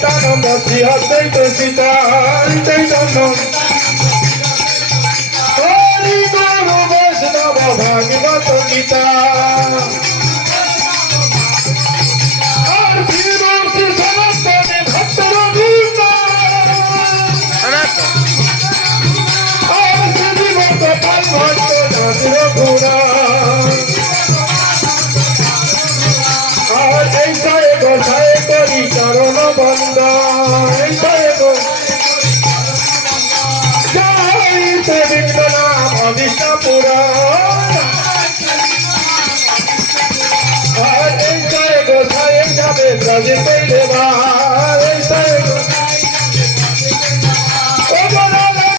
নিত্যানন্দ শ্রী অদ্বৈত সীতা চৈতন্য হরি গুরু বৈষ্ণব ভাগবত গীতা আর শ্রী শ্রী সনাতনে ভক্ত রঘুনা আর শ্রী ভক্ত পাল ভক্ত দাস রঘুনা আর এই সায় গোসায় করি চরণ বন্দন এই সায় গো জয় গোবিন্দ নাম অবিষ্ট পুরাণ আর এই সায় গোসায় যাবে ব্রজে দেবা